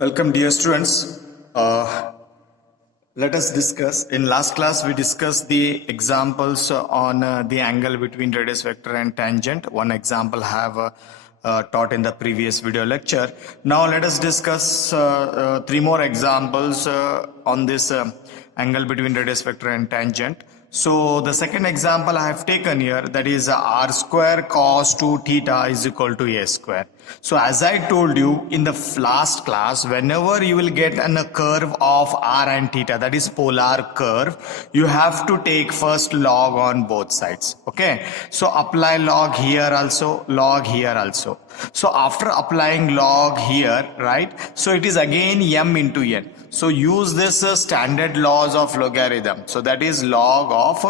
Welcome, dear students. Let us discuss. In last class, we discussed the examples on the angle between radius vector and tangent. One example have taught in the previous video lecture. Now let us discuss three more examples on this angle between radius vector and tangent. So the second example I have taken here, that is r square cos 2 theta is equal to a square. So as I told you in the last class, whenever you will get a curve of r and theta, that is polar curve, you have to take first log on both sides. Okay, so apply log here also, log here also. So after applying log here, right, so it is again m into n. So use this standard laws of logarithm. So that is log of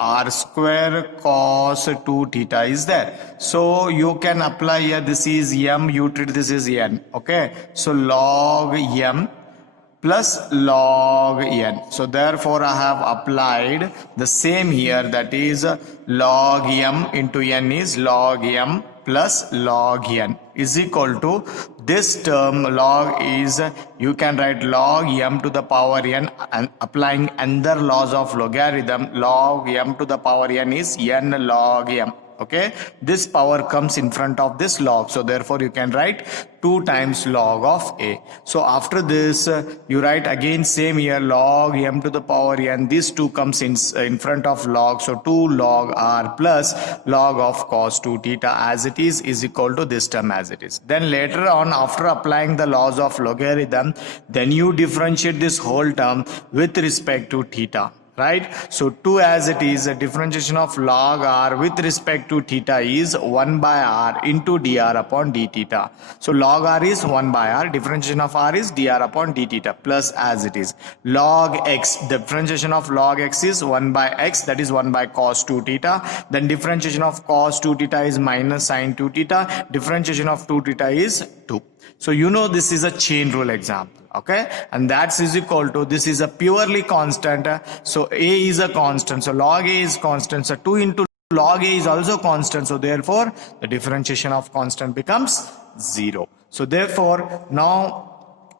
r square cos 2 theta is there. So you can apply here, this is m, you treat this is n. Okay, so log m plus log n. So therefore I have applied the same here, that is log m into n is log m plus log n is equal to this term log is, you can write log m to the power n, and applying another laws of logarithm, log m to the power n is n log m. Okay, this power comes in front of this log, so therefore you can write 2 times log of a. So after this you write again same here, log m to the power n, this 2 comes in front of log, so 2 log r plus log of cos 2 theta as it is equal to this term as it is. Then later on, after applying the laws of logarithm, then you differentiate this whole term with respect to theta. Right, so 2 as it is, a differentiation of log r with respect to theta is 1 by r into dr upon d theta. So log r is 1 by r, differentiation of r is dr upon d theta, plus as it is log x, differentiation of log x is 1 by x, that is 1 by cos 2 theta. Then differentiation of cos 2 theta is minus sin 2 theta, differentiation of 2 theta is 2. So you know this is a chain rule example. Okay, and that's is equal to, this is a purely constant, so a is a constant, so log a is constant, so 2 into log a is also constant, so therefore the differentiation of constant becomes 0. So therefore now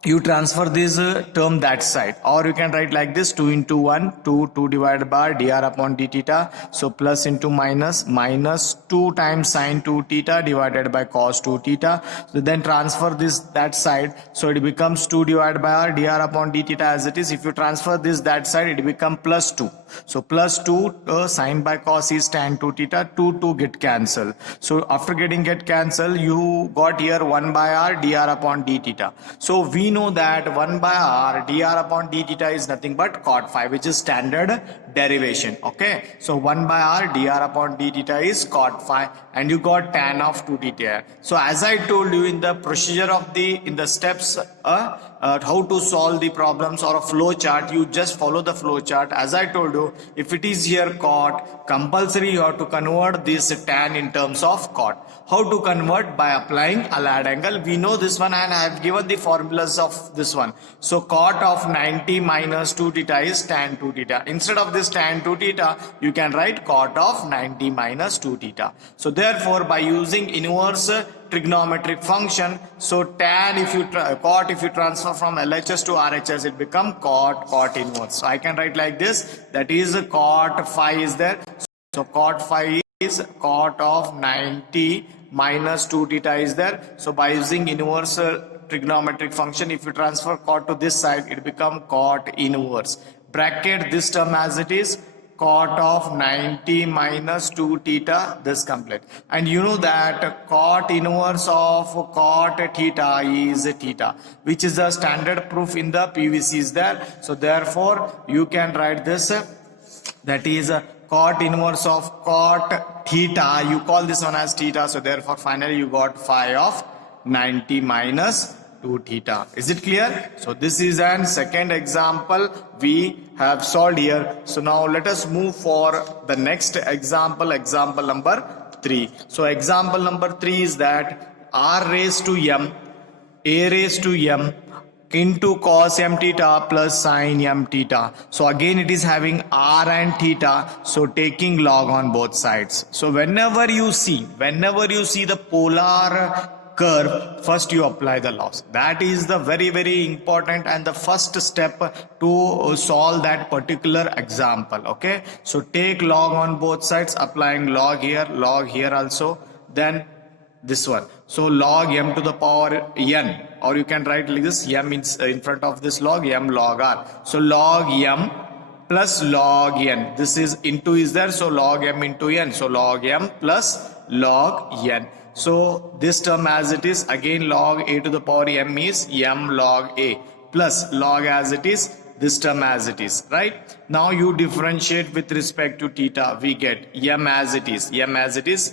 you transfer this term that side, or you can write like this, 2 into 1, 2 divided by dr upon d theta, so plus into minus, minus 2 times sin 2 theta divided by cos 2 theta. So then transfer this that side, so it becomes 2 divided by r dr upon d theta as it is. If you transfer this that side, it becomes plus 2. So plus 2 sin by cos is tan 2 theta, 2 get cancelled. So after getting cancelled, you got here 1 by r dr upon d theta. So we know that 1 by r dr upon d theta is nothing but cot phi, which is standard derivation. Okay, so 1 by r dr upon d theta is cot phi, and you got tan of 2 theta. So as I told you in the procedure of in the steps how to solve the problems or a flow chart, you just follow the flow chart. As I told you, if it is here cot, compulsory you have to convert this tan in terms of cot. How to convert? By applying allied angle. We know this one, and I have given the formulas of this one. So cot of 90 minus 2 theta is tan 2 theta. Instead of this tan 2 theta, you can write cot of 90 minus 2 theta. So therefore, by using inverse trigonometric function, so tan, if you cot, if you transfer from LHS to RHS, it become cot inverse. So I can write like this, that is cot phi is there. So cot phi is cot of 90 minus 2 theta is there. So by using inverse trigonometric function, if you transfer cot to this side, it become cot inverse. Bracket this term as it is, cot of 90 minus 2 theta, this complete. And you know that cot inverse of cot theta is theta, which is the standard proof in the PVC is there. So therefore you can write this, that is cot inverse of cot theta, you call this one as theta. So therefore finally you got phi of 90 minus 2 theta. Is it clear? So this is an second example we have solved here. So now let us move for the next example, example number 3. So example number 3 is that r raised to m, a raised to m into cos m theta plus sin m theta. So again it is having r and theta, so taking log on both sides. So whenever you see the polar curve, first you apply the laws. That is the very important and the first step to solve that particular example. Okay, so take log on both sides, applying log here also, then this one. So log m to the power n, or you can write like this, m in front of this log, m log r. So log m plus log n, this is into is there, so log m into n, so log m plus log n. So this term as it is, again log a to the power m is m log a, plus log as it is, this term as it is, right? Now you differentiate with respect to theta, we get m as it is,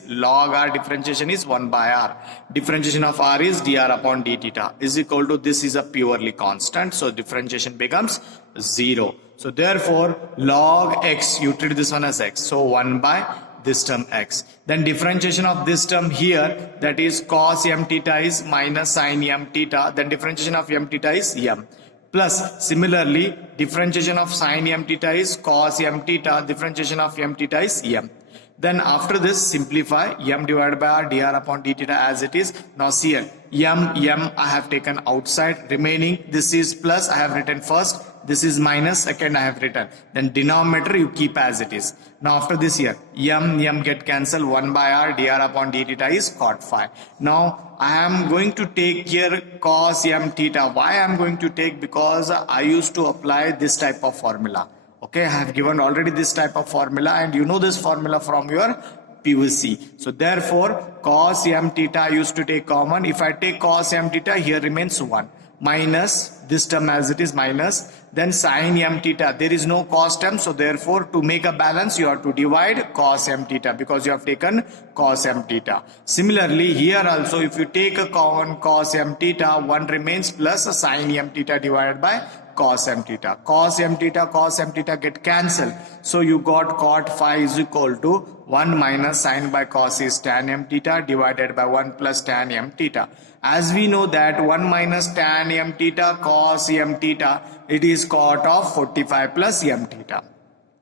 log r differentiation is 1 by r, differentiation of r is dr upon d theta is equal to, this is a purely constant, so differentiation becomes 0. So therefore log x, you treat this one as x, so 1 by this term x. Then differentiation of this term here, that is cos m theta is minus sin m theta, then differentiation of m theta is m. Plus similarly differentiation of sin m theta is cos m theta, differentiation of m theta is m. Then after this simplify, m divided by r dr upon d theta as it is. Now see here, m I have taken outside, remaining this is plus, I have written first, this is minus, second I have written, then denominator you keep as it is. Now after this here, m get cancelled, 1 by r dr upon d theta is cot phi. Now I am going to take here cos m theta. Why I am going to take? Because I used to apply this type of formula. Okay, I have given already this type of formula, and you know this formula from your PVC. So therefore cos m theta I used to take common. If I take cos m theta, here remains 1, minus this term as it is, minus, then sin m theta, there is no cos term, so therefore to make a balance you have to divide cos m theta, because you have taken cos m theta. Similarly here also, if you take a common cos m theta, 1 remains, plus a sin m theta divided by cos m theta. Cos m theta get cancelled, so you got cot phi is equal to 1 minus sin by cos is tan m theta divided by 1 plus tan m theta. As we know that 1 minus tan m theta cos m theta, it is cot of 45 plus m theta.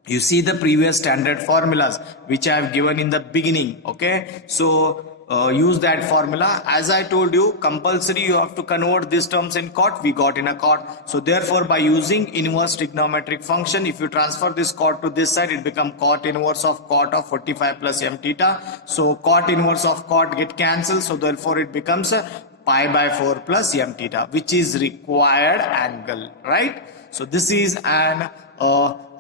You see the previous standard formulas which I have given in the beginning. Okay, so use that formula. As I told you, compulsory you have to convert these terms in cot, we got in a cot. So therefore by using inverse trigonometric function, if you transfer this cot to this side, it becomes cot inverse of cot of 45 plus m theta. So cot inverse of cot get cancelled, so therefore it becomes pi by 4 plus m theta, which is required angle, right? So this is a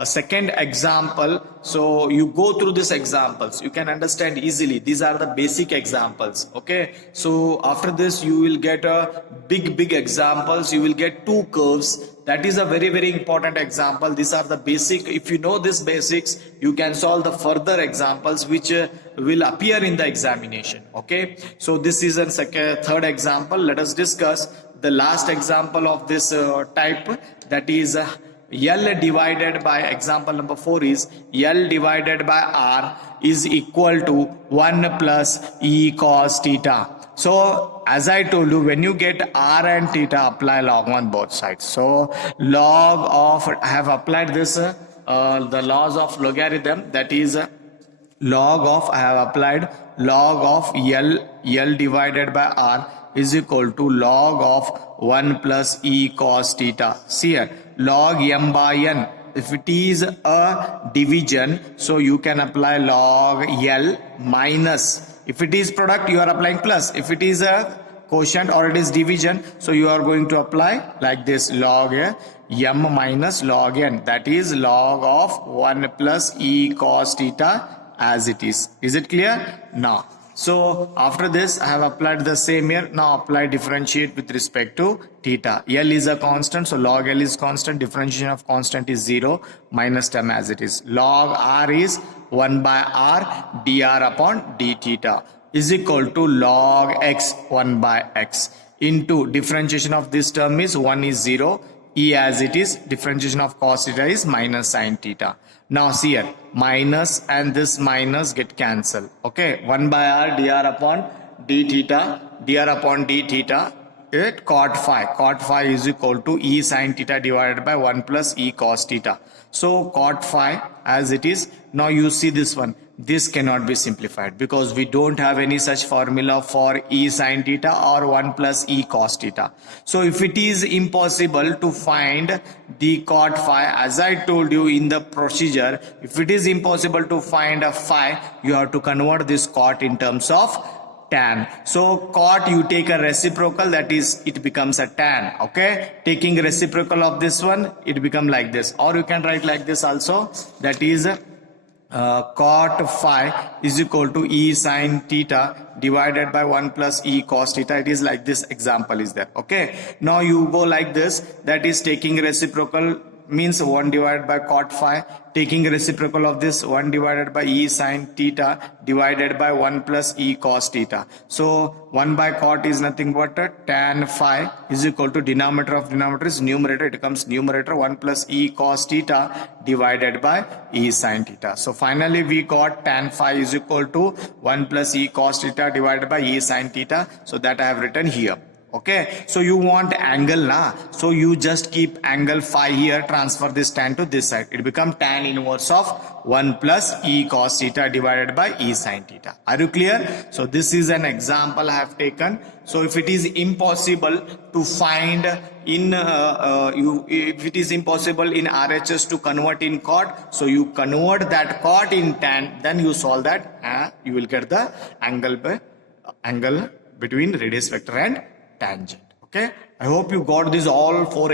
second example. So you go through these examples, you can understand easily. These are the basic examples. Okay, so after this you will get a big examples. You will get 2 curves. That is a very important example. These are the basic. If you know this basics, you can solve the further examples which will appear in the examination. Okay, so this is a third example. Let us discuss the last example of this type, that is L divided by, example number 4 is L divided by R is equal to 1 plus E cos theta. So as I told you, when you get R and theta, apply log on both sides. So log of, I have applied this the laws of logarithm, that is log of, I have applied log of L divided by R is equal to log of 1 plus E cos theta. See here, log m by n, if it is a division, so you can apply log L minus, if it is product you are applying plus, if it is a quotient or it is division, so you are going to apply like this, log m minus log n, that is log of 1 plus E cos theta as it is. Is it clear? Now, so after this I have applied the same here. Now apply differentiate with respect to theta. L is a constant, so log L is constant, differentiation of constant is 0, minus term as it is. Log R is 1 by R dr upon d theta is equal to log x 1 by x into differentiation of this term is 1 is 0, E as it is, differentiation of cos theta is minus sin theta. Now see here, minus and this minus get cancelled. Okay, 1 by r dr upon d theta, it cot phi is equal to E sin theta divided by 1 plus E cos theta. So cot phi as it is. Now you see this one, this cannot be simplified because we don't have any such formula for E sin theta or 1 plus E cos theta. So if it is impossible to find the cot phi, as I told you in the procedure, if it is impossible to find a phi, you have to convert this cot in terms of tan. So cot, you take a reciprocal, that is it becomes a tan. Okay, taking reciprocal of this one, it become like this, or you can write like this also, that is cot phi is equal to E sin theta divided by 1 plus E cos theta. It is like this example is there. Okay, now you go like this, that is taking reciprocal means 1 divided by cot phi, taking reciprocal of this 1 divided by E sin theta divided by 1 plus E cos theta. So 1 by cot is nothing but tan phi is equal to denominator of denominator is numerator, it becomes numerator 1 plus E cos theta divided by E sin theta. So finally we got tan phi is equal to 1 plus E cos theta divided by E sin theta. So that I have written here. Okay, so you want angle na, so you just keep angle phi here, transfer this tan to this side, it becomes tan inverse of 1 plus E cos theta divided by E sin theta. Are you clear? So this is an example I have taken. So if it is impossible to find in if it is impossible in RHS to convert in cot, so you convert that cot in tan, then you solve that, you will get the angle between radius vector and tangent. Okay, I hope you got these all 4